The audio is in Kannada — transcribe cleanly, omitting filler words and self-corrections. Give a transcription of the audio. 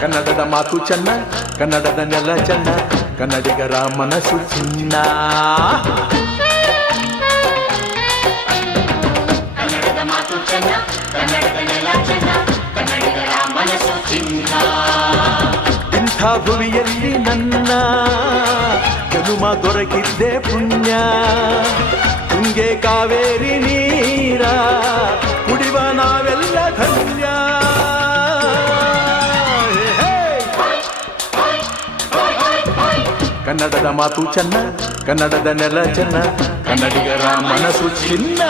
ಕನ್ನಡದ ಮಾತು ಚೆನ್ನ, ಕನ್ನಡದ ನೆಲ ಚೆನ್ನ, ಕನ್ನಡಿಗರ ಮನಸ್ಸು ಚಿನ್ನ. ಕನ್ನಡದ ಮಾತು ಚೆನ್ನ, ಕನ್ನಡದ ನೆಲ ಚೆನ್ನ, ಕನ್ನಡಿಗರ ಮನಸ್ಸು ಚಿನ್ನ. ಇಂಥ ಭುವಿಯಲ್ಲಿ ನನ್ನ ಜನುಮ ದೊರಕಿದ್ದೆ ಪುಣ್ಯ. ತುಂಗೆ ಕಾವೇರಿ ನೀರ ಕುಡಿವ ನಾವೆಲ್ಲ ಧನ್ಯ. ಕನ್ನಡದ ಮಾತು ಚೆನ್ನ, ಕನ್ನಡದ ನೆಲ ಚೆನ್ನ, ಕನ್ನಡಿಗರ ಮನಸ್ಸು ಚಿನ್ನ.